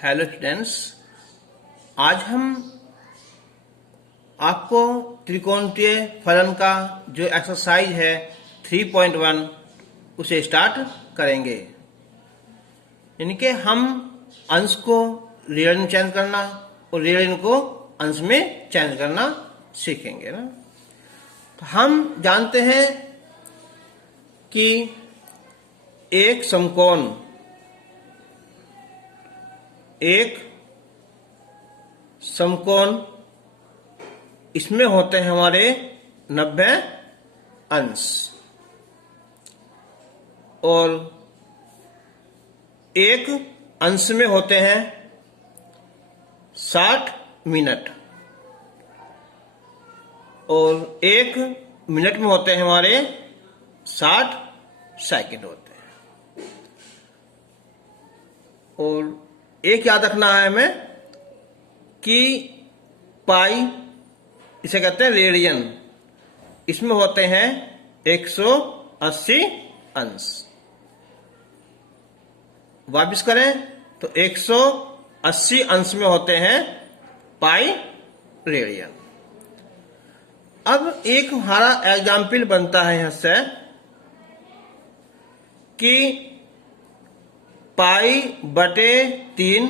Hello students, आज हम आपको त्रिकोणीय फलन का जो एक्सरसाइज है 3.1 उसे स्टार्ट करेंगे। यानी कि हम अंश को रियल में चेंज करना और रियल को अंश में चेंज करना सीखेंगे ना। तो हम जानते हैं कि एक समकोण इसमें होते हैं हमारे 90 अंश और एक अंश में होते हैं 60 मिनट और एक मिनट में होते हैं हमारे 60 सेकंड होते हैं। और एक याद रखना है हमें कि पाई इसे कहते हैं रेडियन, इसमें होते हैं 180 अंश। वापस करें तो 180 अंश में होते हैं पाई रेडियन। अब एक हमारा एग्जाम्पल बनता है यहां से कि पाई बटे 3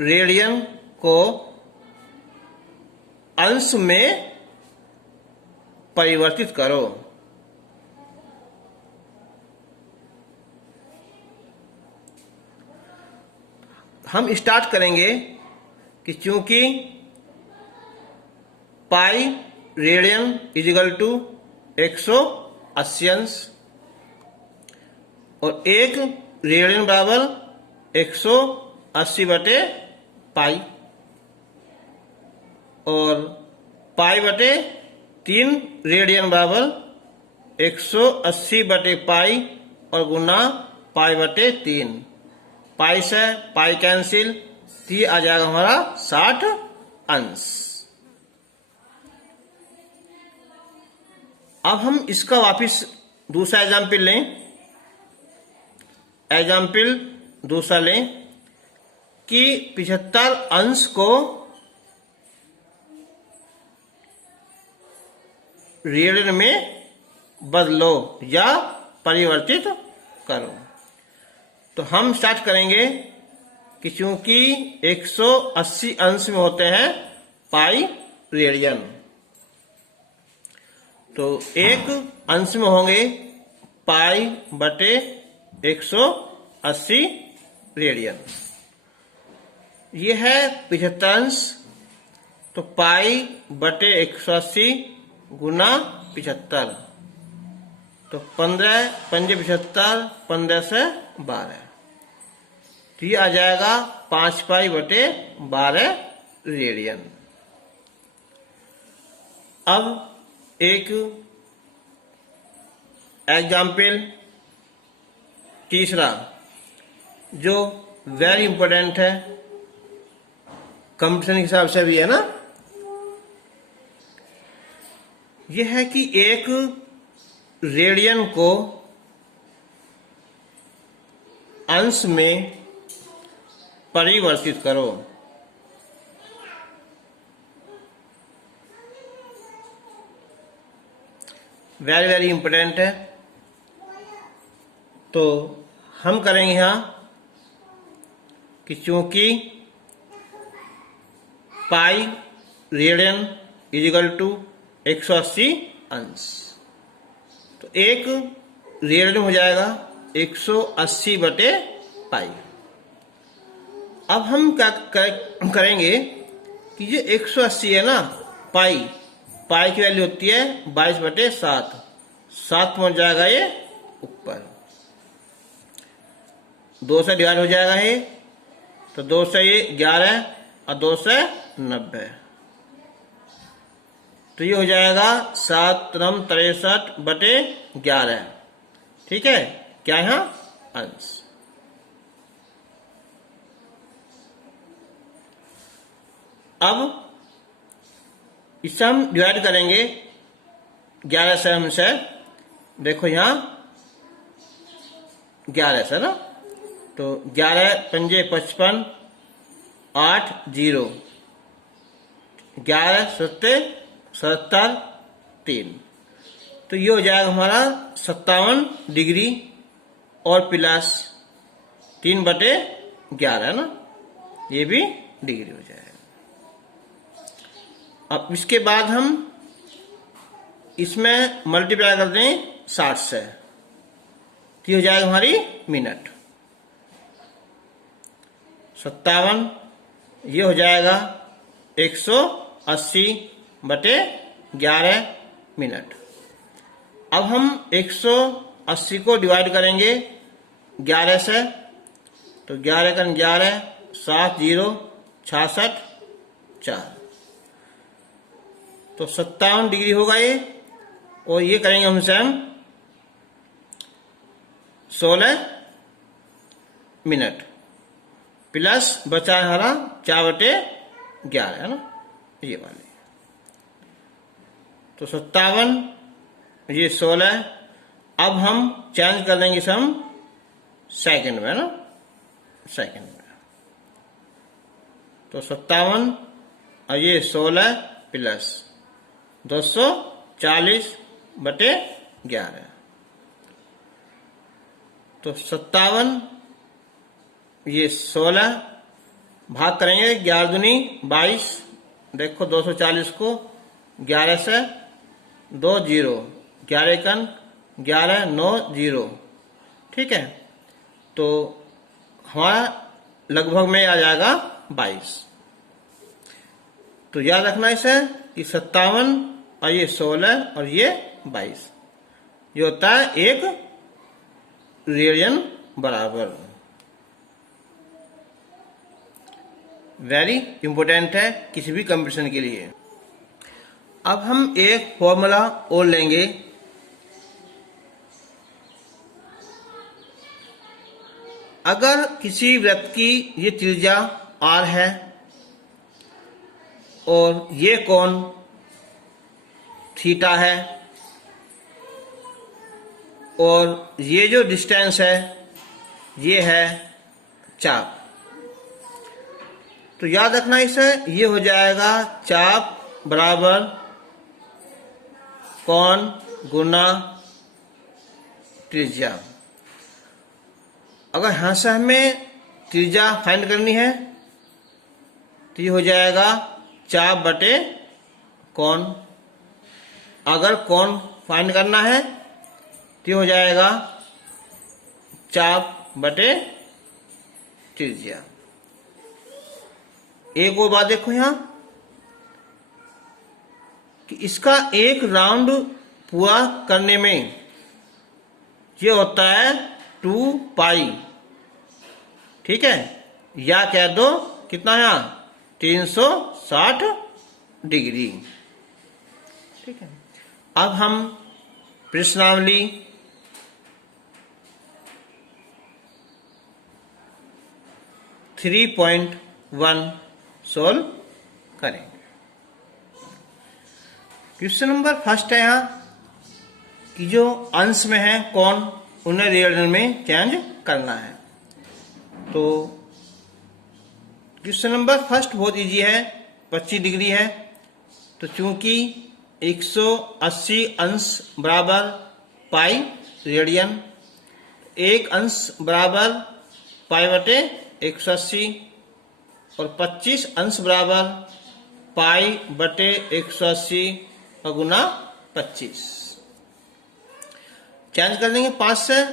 रेडियन को अंश में परिवर्तित करो। हम स्टार्ट करेंगे कि चूंकि पाई रेडियन इजिकल टू 180 अंश और एक रेडियन बराबर 180 बटे पाई और पाई बटे 3 रेडियन बराबर 180 बटे पाई और गुना पाई बटे 3। पाई से पाई कैंसिल, ये आ जाएगा हमारा 60 अंश। अब हम इसका वापिस दूसरा एग्जाम्पल लें। एग्जाम्पल दूसरा लें कि 75 अंश को रेडियन में बदलो या परिवर्तित करो। तो हम स्टार्ट करेंगे कि चूंकि 180 अंश में होते हैं पाई रेडियन, तो एक अंश में होंगे पाई बटे 180 रेडियन। यह है 75 अंश, तो पाई बटे 180 गुना 75, तो 15 पंजे 75, 15 से 12, तो ये आ जाएगा 5 पाई बटे 12 रेडियन। अब एक एग्जाम्पल तीसरा जो वेरी इंपॉर्टेंट है, कंपटीशन के हिसाब से भी है ना। यह है कि एक रेडियन को अंश में परिवर्तित करो। वेरी वेरी इंपॉर्टेंट है। तो हम करेंगे यहां कि चूंकि पाई रेडियन इजिकल टू 180 अंश, तो एक रेडियन हो जाएगा 180 बटे पाई। अब हम क्या करेंगे कि ये 180 है ना, पाई की वैल्यू होती है 22 बटे 7, 7 पहुंच जाएगा ये ऊपर, 2 से डिवाइड हो जाएगा ये, तो 2 से ये 11 और 2 से 90, तो ये हो जाएगा 7 × 63 बटे 11। ठीक है, क्या है यहां अंश। अब इससे हम डिवाइड करेंगे 11 से, हमसे देखो यहां 11 से ना, तो 11 पंजे 55, 80, 11 सत्ते 77 3। तो ये हो जाएगा हमारा 57 डिग्री और प्लस 3/11 है ना, ये भी डिग्री हो जाएगा। अब इसके बाद हम इसमें मल्टीप्लाई कर दें 60 से, तो ये हो जाएगा हमारी मिनट। 57 ये हो जाएगा 180/11 मिनट। अब हम 180 को डिवाइड करेंगे 11 से, तो 11 का 11 7 0 66 4, तो 57 डिग्री होगा ये। और ये करेंगे हमसे हम 16 मिनट प्लस बचा है हमारा 4/11 है ना, ये वाले। तो 57 ये 16। अब हम चेंज कर देंगे इसे हम सेकंड में ना, सेकंड में। तो 57 और ये 16 प्लस 240/11। तो 57 ये 16 भाग करेंगे 11 दूनी 22। देखो 240 को 11 से 2 0, 11 कन 11 9 0, ठीक है। तो हमारा लगभग में आ जाएगा 22। तो याद रखना इसे कि 57 और ये 16 और ये 22, ये होता है 1 रेडियन बराबर। वेरी इंपॉर्टेंट है किसी भी कंपटीशन के लिए। अब हम एक फॉर्मूला और लेंगे। अगर किसी वृत्त की ये त्रिज्या r है और ये कोण थीटा है और ये जो डिस्टेंस है ये है चाप, तो याद रखना इसे, ये हो जाएगा चाप बराबर कोण गुना त्रिज्या। अगर यहां से हमें त्रिज्या फाइंड करनी है तो ये हो जाएगा चाप बटे कोण। अगर कोण फाइंड करना है तो ये हो जाएगा चाप बटे त्रिज्या। एक और बात देखो यहां कि इसका एक राउंड पूरा करने में ये होता है 2 पाई, ठीक है, या कह दो कितना है 360 डिग्री, ठीक है। अब हम प्रश्नावली थ्री 3.1 सोल्व करेंगे। क्वेश्चन नंबर फर्स्ट है यहाँ कि जो अंश में है कोण उन्हें रेडियन में चेंज करना है। तो क्वेश्चन नंबर फर्स्ट बहुत इजी है, 25 डिग्री है। तो चूंकि 180 अंश बराबर पाई रेडियन, एक अंश बराबर पाई बटे 180 और 25 अंश बराबर पाई बटे 180 और गुना 25। चेंज कर देंगे 5 से,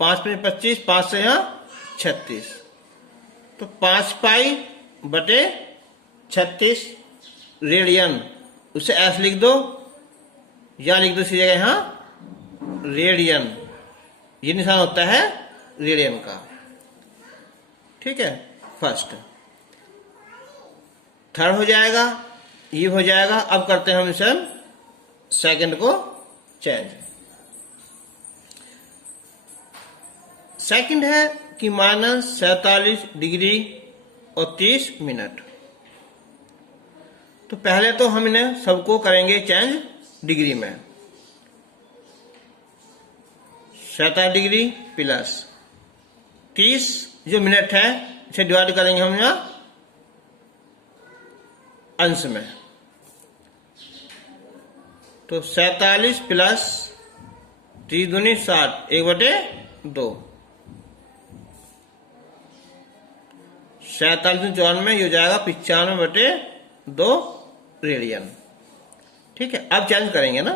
5 में 25, 5 से यहाँ 36, तो 5 पाई बटे 36 रेडियन, उसे ऐसे लिख दो या लिख दो इसी जगह यहाँ रेडियन, ये निशान होता है रेडियन का, ठीक है। फर्स्ट थर्ड हो जाएगा, ये हो जाएगा। अब करते हैं हम इसे सेकंड को चेंज। सेकंड है कि -47 डिग्री और 30 मिनट। तो पहले तो हम इन्हें सबको करेंगे चेंज डिग्री में। 47 डिग्री प्लस 30 जो मिनट है इसे डिवाइड करेंगे हम यहाँ अंश में। तो 47 प्लस 3 दूनी 60, 1/2। 47 में ये हो जाएगा 95/2 रेडियन। ठीक है, अब चेंज करेंगे ना,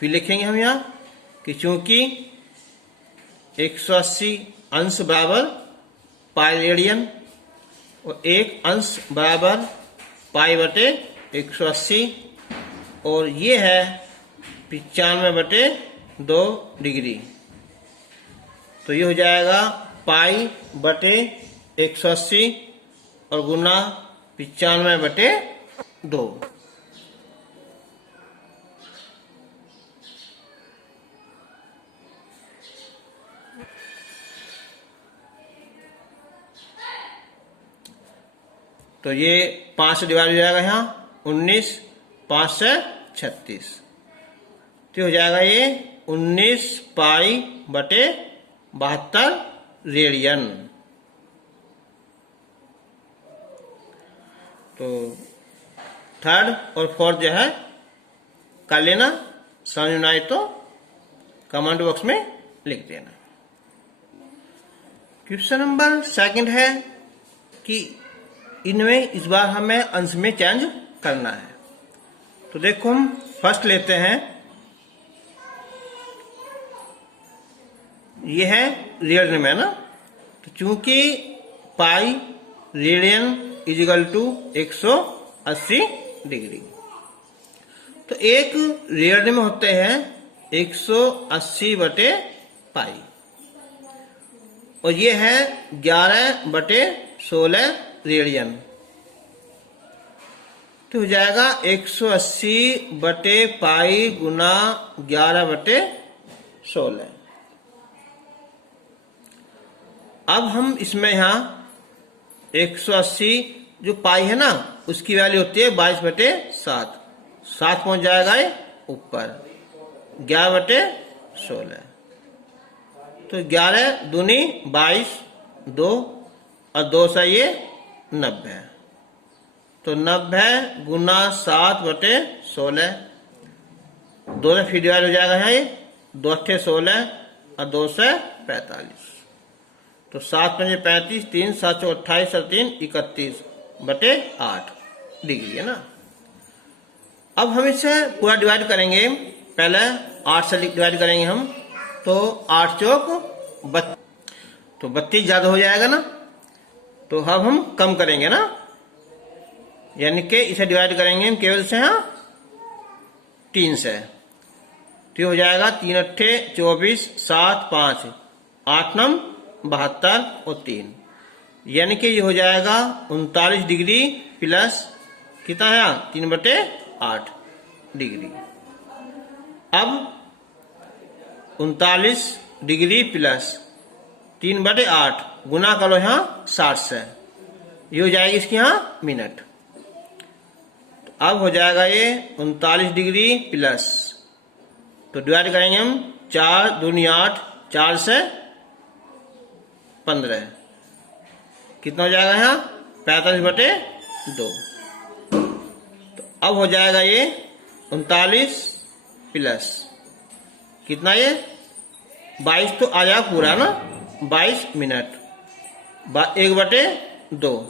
फिर लिखेंगे हम यहाँ कि चूंकि 180 अंश बराबर पाई रेडियन और 1 अंश बराबर पाई/180 और ये है 95/2 डिग्री। तो ये हो जाएगा पाई/180 और गुना 95/2। तो ये 5 से डिवाइड हो जाएगा यहाँ 19, 5 से 36। तो हो जाएगा ये 19 पाई/72 रेडियन। तो थर्ड और फोर्थ जो है कर लेना, समझ में आए तो कमेंट बॉक्स में लिख देना। क्वेश्चन नंबर 2 है कि इनमें इस बार हमें अंश में चेंज करना है। तो देखो हम फर्स्ट लेते हैं, ये है रेडियन में ना। तो चूंकि पाई रेडियन = 180 डिग्री, तो एक रेडियन में होते हैं 180/पाई और ये है 11/16 रेडियन। तो हो जाएगा 180/पाई गुना 11/16। अब हम इसमें यहाँ 180 जो पाई है ना उसकी वैल्यू होती है 22/7, 7 पहुंच जाएगा ये ऊपर 11/16। तो 11 दूनी 22, 2 और 2 से ये 90। तो 90 गुना 7/16, 2 से फिर डिवाइड हो जाएगा यहाँ ये 2 × 16 और 2 से 45। तो 7 × 5 = 35, 3 × 7 = 28 और 3 = 31/8 डिग्री है ना। अब हम इसे पूरा डिवाइड करेंगे, पहले 8 से डिवाइड करेंगे हम। तो 8 चौक 32, तो 32 ज्यादा हो जाएगा ना, तो अब हम कम करेंगे ना, यानी कि इसे डिवाइड करेंगे हम केवल से यहाँ 3 से। तो हो जाएगा 3 × 8 = 24, 7 × 5 = 8 × 9 = 72 और 3, यानी कि ये हो जाएगा 39 डिग्री प्लस कितना है 3/8 डिग्री। अब 39 डिग्री प्लस 3/8 गुना करो यहाँ 60 से, ये हो जाएगी इसकी यहाँ मिनट। तो अब हो जाएगा ये 39 डिग्री प्लस, तो डिवाइड करेंगे हम 4 दूनी 8, 4 से 15, कितना हो जाएगा यहाँ 45/2। तो अब हो जाएगा ये 39 प्लस कितना ये 22 तो आ जाएगा पूरा ना, 22 मिनट 1/2,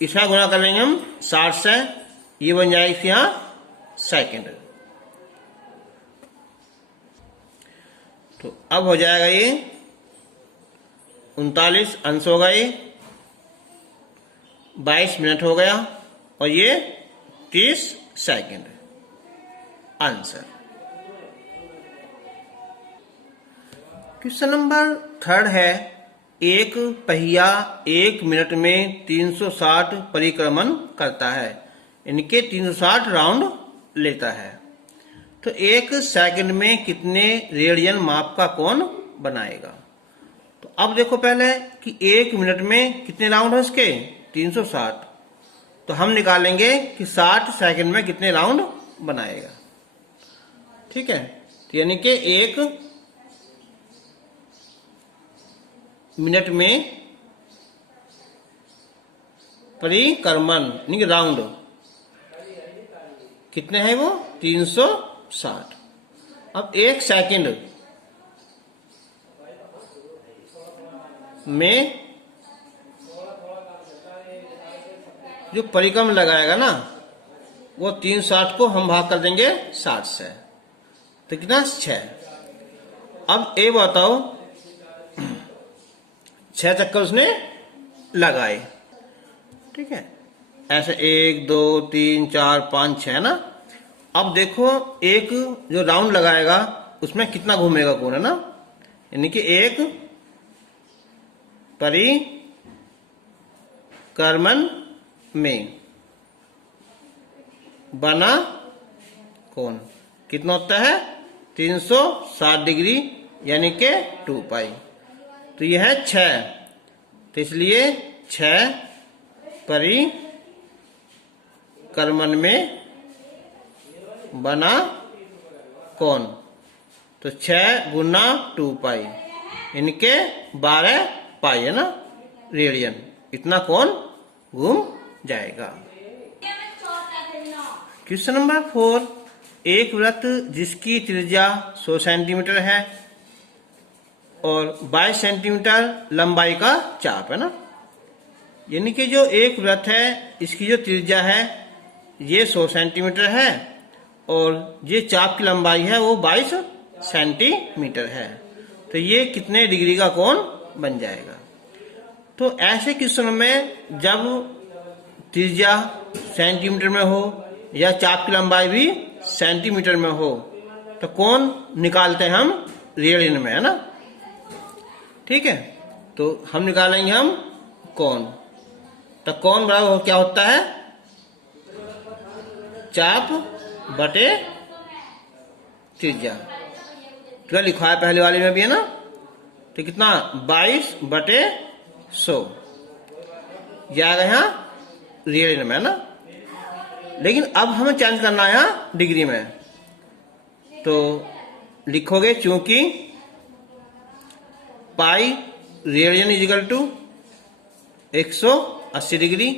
इसका गुना कर लेंगे हम 60 से, ये बन जाएगी यहाँ सेकंड। तो अब हो जाएगा ये 39 अंश हो गए, 22 मिनट हो गया और ये 30 सेकंड आंसर। क्वेश्चन नंबर 3 है, एक पहिया 1 मिनट में 360 परिक्रमण करता है, इनके 360 राउंड लेता है। तो 1 सेकंड में कितने रेडियन माप का कोण बनाएगा। तो अब देखो पहले कि 1 मिनट में कितने राउंड है इसके 360, तो हम निकालेंगे कि 60 सेकंड में कितने राउंड बनाएगा। ठीक है, तो यानी कि 1 मिनट में परिक्रमण यानी कि राउंड कितने हैं वो 360। अब 1 सेकंड में जो परिक्रम लगाएगा ना वो 360 को हम भाग कर देंगे 60 से, तो कितना 6। अब ये बताओ 6 चक्कर उसने लगाए, ठीक है। ऐसे 1 2 3 4 5 6 ना। अब देखो एक जो राउंड लगाएगा उसमें कितना घूमेगा कोण, है ना। यानी कि एक परिक्रमण में बना कोण कितना होता है 360 डिग्री यानी कि 2 पाई। तो यह है 6, तो इसलिए 6 परिक्रमण में बना कोण, तो 6 गुना 2 पाई यानी कि 12 पाई, है ना, रेडियन। इतना कोण घूम जाएगा। क्वेश्चन नंबर 4, एक वृत्त जिसकी त्रिज्या 100 सेंटीमीटर है और 22 सेंटीमीटर लंबाई का चाप, है ना। यानी कि जो एक वृत्त है इसकी जो त्रिज्या है ये 100 सेंटीमीटर है और ये चाप की लंबाई है वो 22 सेंटीमीटर है, तो ये कितने डिग्री का कोण बन जाएगा। तो ऐसे क्वेश्चन में जब त्रिज्या सेंटीमीटर में हो या चाप की लंबाई भी सेंटीमीटर में हो तो कोण निकालते हैं हम रेडियन में, है ना, ठीक है। तो हम निकालेंगे हम कोण, तो कोण बराबर क्या होता है चाप बटे त्रिज्या। तो लिखा है पहले वाले में भी, है ना, तो कितना 22 बटे 100 जाएगा यहाँ रेडियन में, है ना। लेकिन अब हमें चेंज करना है यहाँ डिग्री में, तो लिखोगे चूंकि pi radian is equal to 180 degree,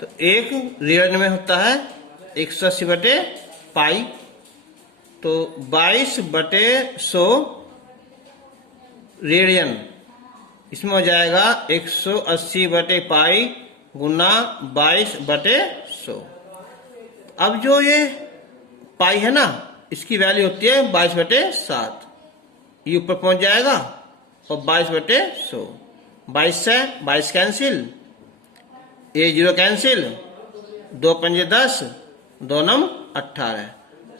तो एक रेडियन में होता है 180 बटे पाई, तो 22 बटे 100 रेडियन, इसमें हो जाएगा 180 बटे पाई गुना 22 बटे 100। अब जो ये पाई है ना इसकी वैल्यू होती है 22 बटे 7, ये ऊपर पहुंच जाएगा और 22 बटे 100, 22 से 22 कैंसिल, ये 0 कैंसिल, 2 पंजे 10, 2 नम 18,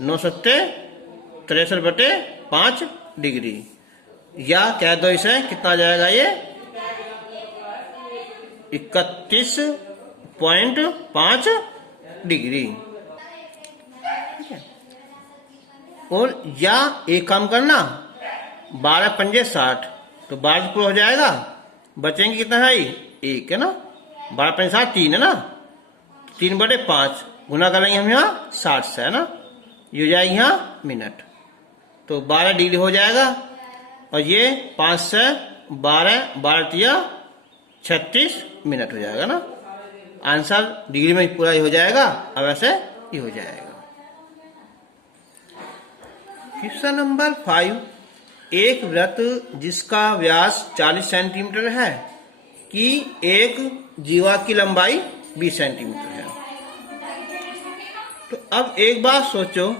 9 सत्ते 63 बटे 5 डिग्री, या कह दो इसे कितना जाएगा ये 31.5 डिग्री, ठीक है। और या एक काम करना 12 पंजे 60, तो 12 पूरा हो जाएगा, बचेंगे कितना है 1, है ना, 12 पंजे 60 3, है ना, 3 बटे 5 गुना करेंगे हम यहाँ 60 से, है ना, ये हो जाएगी यहाँ मिनट, तो 12 डिग्री हो जाएगा। और ये 5 से 12 12 36 मिनट हो जाएगा ना, आंसर डिग्री में पूरा ही हो जाएगा। अब ऐसे ही हो जाएगा। क्वेश्चन नंबर 5, एक वृत्त जिसका व्यास 40 सेंटीमीटर है कि एक जीवा की लंबाई 20 सेंटीमीटर है। तो अब एक बात सोचो,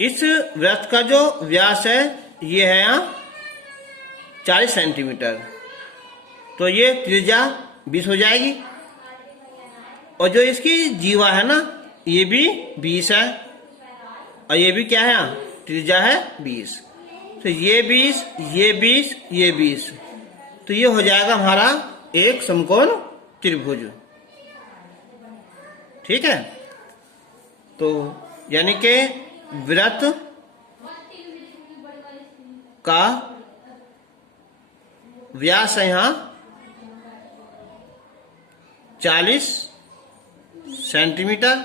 इस वृत्त का जो व्यास है ये है यहाँ 40 सेंटीमीटर, तो ये त्रिज्या 20 हो जाएगी, और जो इसकी जीवा है ना ये भी 20 है, और ये भी क्या है यहाँ त्रिज्या है 20, तो ये 20 ये 20 ये 20, तो ये हो जाएगा हमारा एक समकोण त्रिभुज, ठीक है। तो यानी कि वृत्त का व्यास है यहाँ 40 सेंटीमीटर,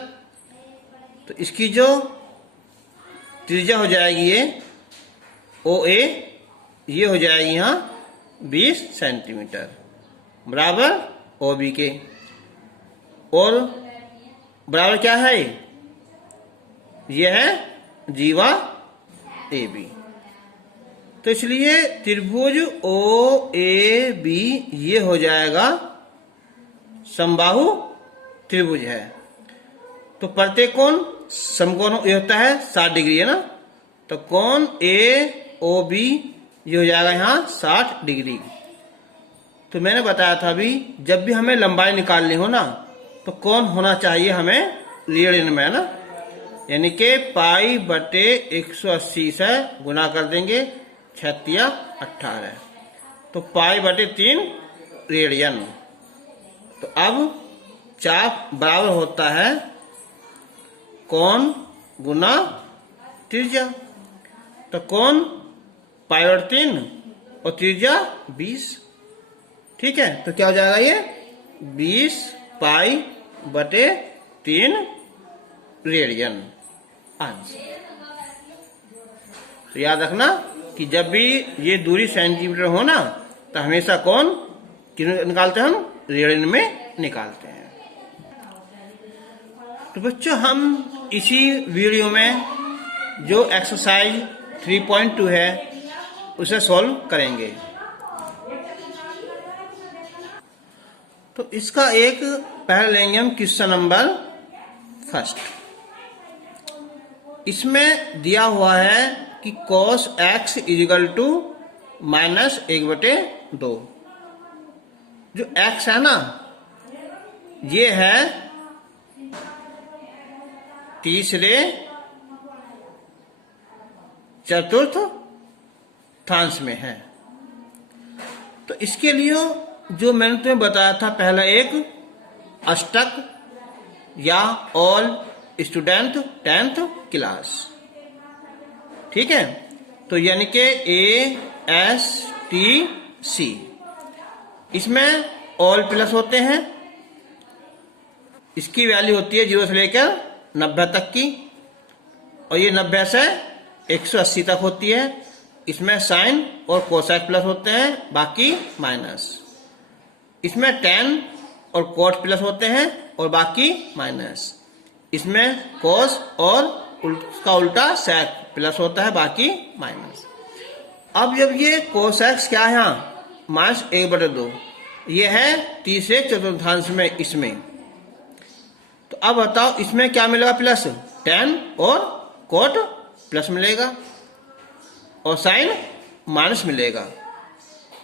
तो इसकी जो त्रिज्या हो जाएगी ये OA, ये हो जाएगी यहाँ 20 सेंटीमीटर, बराबर ओ बी के, और बराबर क्या है, ये है जीवा ए बी। तो इसलिए त्रिभुज ओ ए बी ये हो जाएगा समबाहु त्रिभुज है। तो प्रत्येक कोण समकोण ये होता है 60 डिग्री है ना, तो कोण ए ओ बी ये हो जाएगा यहाँ 60 डिग्री। तो मैंने बताया था अभी, जब भी हमें लंबाई निकालनी हो ना, तो कोण होना चाहिए हमें रेडियन में, है ना। यानी कि पाई बटे 180 से गुना कर देंगे, 36 18, तो पाई बटे 3 रेडियन। तो अब चाप बराबर होता है कोण गुना त्रिज्या। तो कोण पाई बटे 3 और त्रिज्या 20। ठीक है, तो क्या हो जाएगा ये 20 पाई बटे 3 रेडियन अंश। तो याद रखना कि जब भी ये दूरी सेंटीमीटर हो ना, तो हमेशा कोण किस निकालते हैं, हम रेडियन में निकालते हैं। तो बच्चों, हम इसी वीडियो में जो एक्सरसाइज 3.2 है उसे सॉल्व करेंगे। तो इसका एक पहले लेंगे हम क्वेश्चन नंबर फर्स्ट। इसमें दिया हुआ है कि cos x इजिकल टू -1/2। जो x है ना, ये है तीसरे चतुर्थांश में है। तो इसके लिए जो मैंने तुम्हें बताया था, पहला एक अष्टक या ऑल स्टूडेंट 10th क्लास, ठीक है। तो यानी कि ASTC, इसमें ऑल प्लस होते हैं। इसकी वैल्यू होती है 0 से लेकर 90 तक की, और ये 90 से 180 तक होती है। इसमें साइन और कोसाइन प्लस होते हैं, बाकी माइनस। इसमें tan और cot प्लस होते हैं और बाकी माइनस। इसमें cos और उसका उल्टा sec प्लस होता है, बाकी माइनस। अब जब ये cos x क्या है, यहाँ -1/2, ये है तीसरे चतुर्थांश में इसमें। तो अब बताओ इसमें क्या मिलेगा, प्लस tan और cot प्लस मिलेगा और साइन माइनस मिलेगा।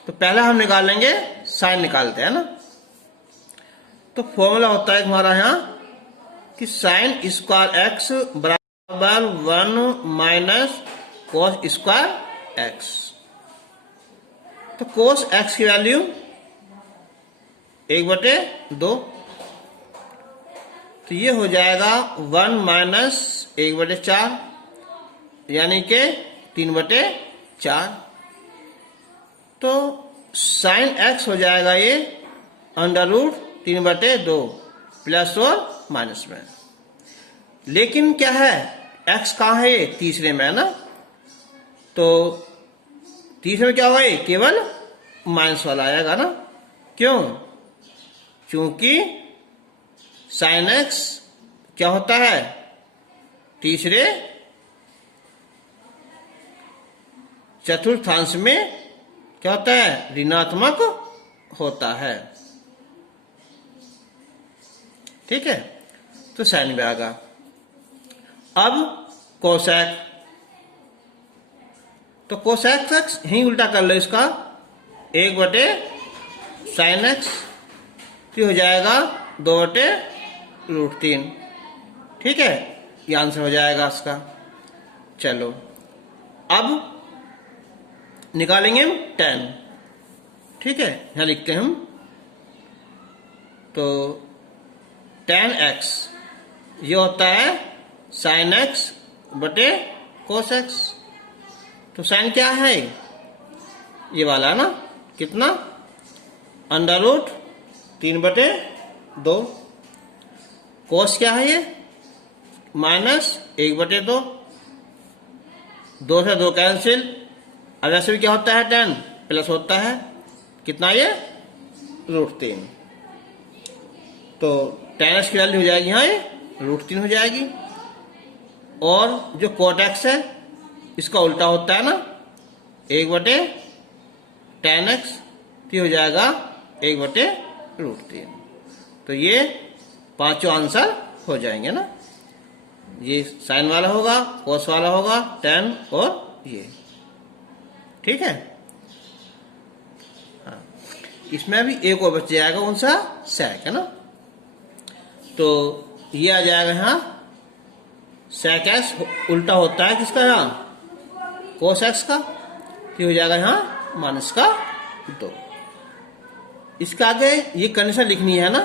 तो पहला हम निकालेंगे साइन, निकालते हैं ना। तो फॉर्मूला होता है हमारा यहाँ कि साइन स्क्वायर एक्स बराबर 1 माइनस कोस स्क्वायर एक्स। तो कोस एक्स की वैल्यू 1/2, तो ये हो जाएगा 1 माइनस 1/4, यानी कि 3/4। तो साइन एक्स हो जाएगा ये √3/2 प्लस और माइनस में। लेकिन क्या है, एक्स कहाँ है, ये तीसरे में है ना। तो तीसरे में क्या होगा, ये केवल माइनस वाला आएगा ना। क्यों? क्योंकि साइन एक्स क्या होता है, तीसरे चतुर्थांश में क्या होता है, ऋणात्मक होता है। ठीक है, तो साइन में आएगा। अब कोसेक, तो कोसेक एक्स ही उल्टा कर लो इसका, 1/sin x, तो हो जाएगा 2/√3। ठीक है, ये आंसर हो जाएगा इसका। चलो अब निकालेंगे हम tan। ठीक है, यहां लिखते हैं हम। तो tan x ये होता है sin x बटे cos x। तो साइन क्या है, ये वाला ना, कितना, √3/2। cos क्या है, ये -1/2, 2 से 2 कैंसिल। अब वैसे भी क्या होता है, tan प्लस होता है, कितना, ये √3। तो tan x की वैल्यू हो जाएगी यहाँ √3 हो जाएगी। और जो cot x है इसका उल्टा होता है ना, 1/tan x, तो हो जाएगा 1/√3। तो ये पांचों आंसर हो जाएंगे ना, ये साइन वाला होगा, कॉस वाला होगा, tan और ये। ठीक है, हाँ। इसमें भी एक और बच जाएगा, कौन सा, sec है ना। तो ये आ जाएगा यहाँ sec x उल्टा होता है किसका, यहाँ cos x का, तो हो जाएगा यहाँ -2। इसका आगे ये कंडीशन लिखनी है ना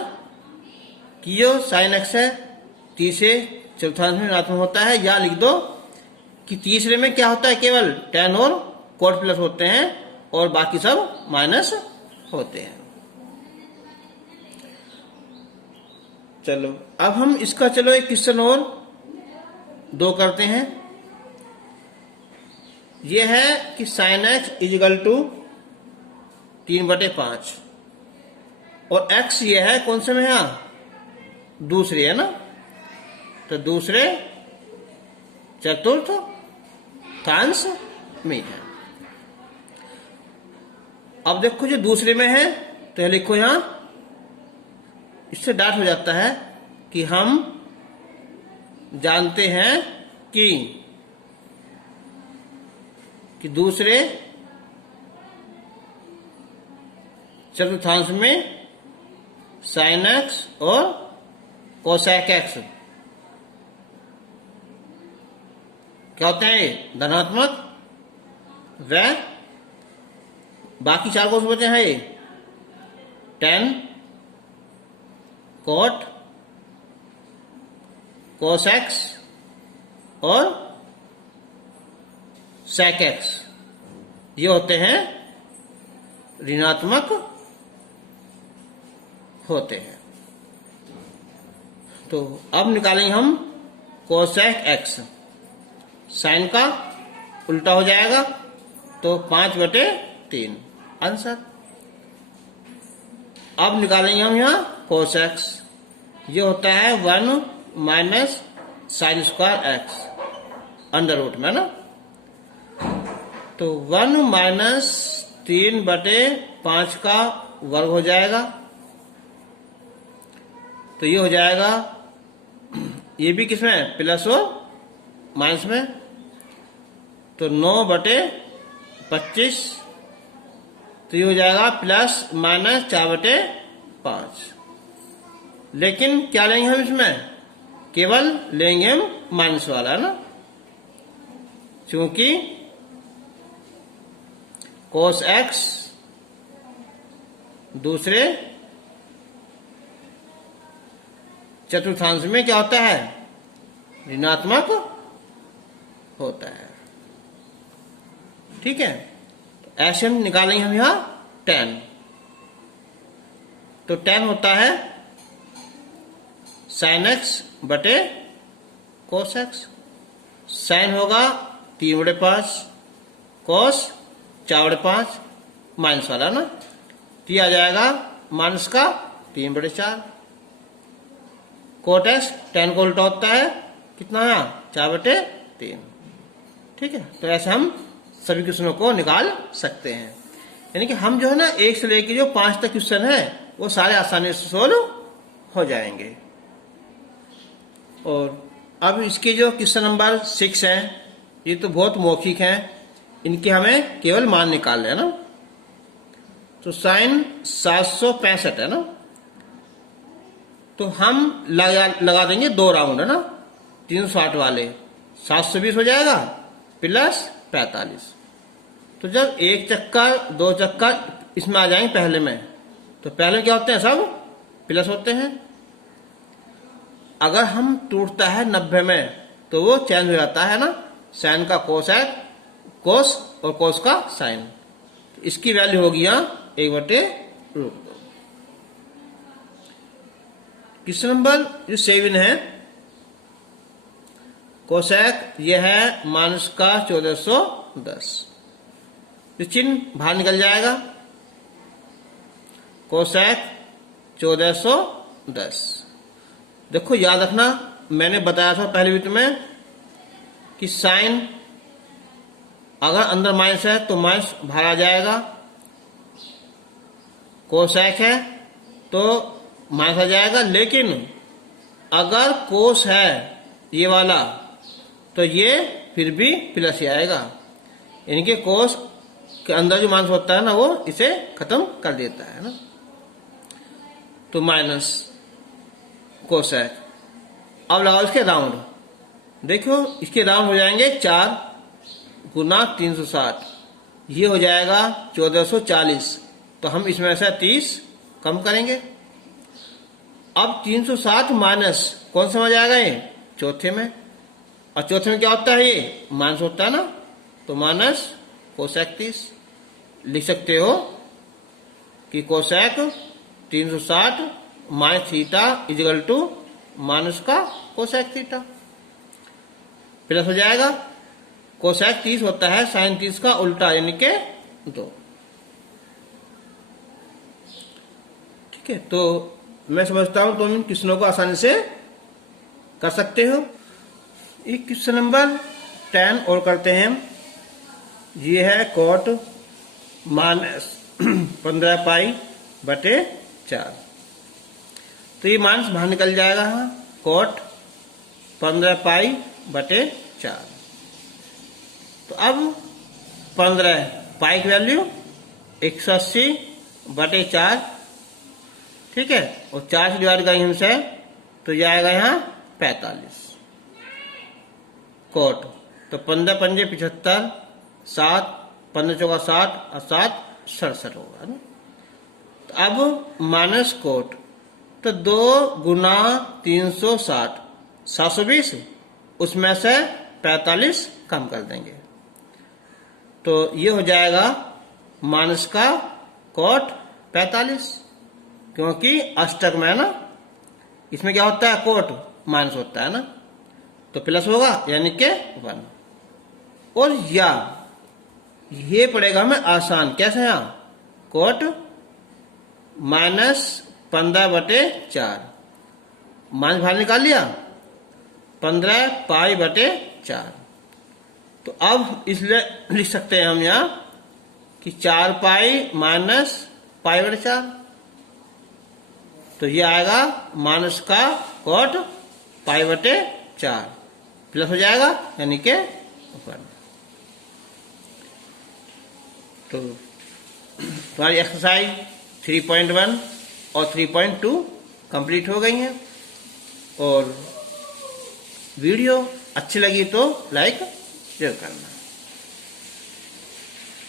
कि जो sin x है तीसरे चतुर्थांश में ऋणात्मक होता है, या लिख दो कि तीसरे में क्या होता है, केवल tan और cot प्लस होते हैं और बाकी सब माइनस होते हैं। चलो अब हम इसका चलो एक क्वेश्चन और 2 करते हैं। ये है कि sin x = 3/5 और x ये है कौन से में, यहाँ दूसरे है ना, तो दूसरे चतुर्थांश में है। अब देखो जो दूसरे में है तो लिखो यहाँ, इससे डाउट हो जाता है कि हम जानते हैं कि दूसरे चतुर्थांश में sin x और cosec x क्या होते हैं, धनात्मक, व बाकी 4 कौन से बचे हैं, tan, cot, cos x और sec x, ये होते हैं ऋणात्मक होते हैं। तो अब निकालेंगे हम cosec x, साइन का उल्टा हो जाएगा तो 5/3 आंसर। अब निकालेंगे हम यहाँ cos x, ये होता है 1 - sin² x √ में ना, तो 1 - 3/5 का वर्ग हो जाएगा, तो ये हो जाएगा, ये भी किसमें, प्लस और माइनस में, तो 9/25, तो ये हो जाएगा ±4/5। लेकिन क्या लेंगे हम इसमें, केवल लेंगे हम माइनस वाला ना, क्योंकि cos x दूसरे चतुर्थांश में क्या होता है, ऋणात्मक होता है। ठीक है, तो ऐसे हम निकालेंगे हम यहाँ tan, तो tan होता है sin x बटे cos x, sin होगा 3/5, cos 4/5 माइनस वाला ना, तो आ जाएगा माइनस का 3/4, cot x tan को उल्टा होता है कितना, 4/3। ठीक है, तो ऐसे हम सभी क्वेश्चनों को निकाल सकते हैं। यानी कि हम जो है ना 1 से लेकर जो 5 तक क्वेश्चन है वो सारे आसानी से सोल्व हो जाएंगे। और अब इसके जो क्वेश्चन नंबर 6 हैं, ये तो बहुत मौखिक हैं, इनके हमें केवल मान निकाल लेना। तो sin 765 है ना, तो हम लगा देंगे 2 राउंड है ना, 360 वाले, 720 हो जाएगा प्लस 45। तो जब 1 चक्का 2 चक्का इसमें आ जाएंगे पहले में, तो पहले क्या होते हैं, सब प्लस होते हैं। अगर हम टूटता है 90 में तो वो चेंज हो जाता है ना, साइन का कोस है, कोस और कोस का साइन, इसकी वैल्यू होगी यहाँ 1/√2। क्वेश्चन नंबर जो 7 है, कोसेक यह है -1410, तो चिन्ह बाहर निकल जाएगा, कोसेक 1410 10। देखो याद रखना, मैंने बताया था पहले वीडियो में कि साइन अगर अंदर माइनस है तो माइनस बाहर आ जाएगा, कोसेक है तो माइनस आ जाएगा, लेकिन अगर कोस है ये वाला तो ये फिर भी प्लस ही आएगा। यानी कि कोस के अंदर जो माइनस होता है ना वो इसे खत्म कर देता है ना। तो माइनस कोसेक। अब लगाओ इसके राउंड। देखो इसके राउंड हो जाएंगे 4 गुना 360, ये हो जाएगा 1440। तो हम इसमें से 30 कम करेंगे। अब 360 माइनस कौन सा आ जाएगा, ये चौथे में, और चौथे में क्या होता है, ये माइनस होता है ना, तो माइनस कोसेक 30। लिख सकते हो कि cosec 360 minus theta is equal to minus का कोसेक थीटा। प्लस हो जाएगा, कोसेक 30 होता है साइन 30 का उल्टा, यानी के 2। ठीक है, तो मैं समझता हूं तुम इन क्वेश्चनों को आसानी से कर सकते हो। ये क्वेश्चन नंबर 10 और करते हैं। ये है कोट माइनस 15 पाई बटे 4। तो ये माइनस बाहर निकल जाएगा, कोट 15 पाई बटे 4। तो अब 15 पाई की वैल्यू 180 बटे 4, ठीक है, और 4 से डिवाइड करेंगे हमसे तो जाएगा यहाँ 45 कोट। तो 15 पंजे 75, 7 15 चौका 60 और 7 67 होगा ना। तो अब माइनस कोट, तो 2 गुना 360 720, उसमें से 45 कम कर देंगे तो ये हो जाएगा माइनस का कोट 45, क्योंकि अष्टक में है ना, इसमें क्या होता है, कोट माइनस होता है ना, तो प्लस होगा यानी के 1। और या ये पड़ेगा हमें आसान, कैसे, यहाँ कोट माइनस 15 बटे 4, माइनस बाहर निकाल लिया, 15 पाई बटे 4। तो अब इसलिए लिख सकते हैं हम यहाँ कि 4 पाई माइनस पाई बटे 4। तो ये आएगा माइनस का कोट पाई बटे 4 प्लस हो जाएगा यानी के 1। तो तुम्हारी एक्सरसाइज 3.1 और 3.2 कंप्लीट हो गई हैं। और वीडियो अच्छी लगी तो लाइक जरूर करना।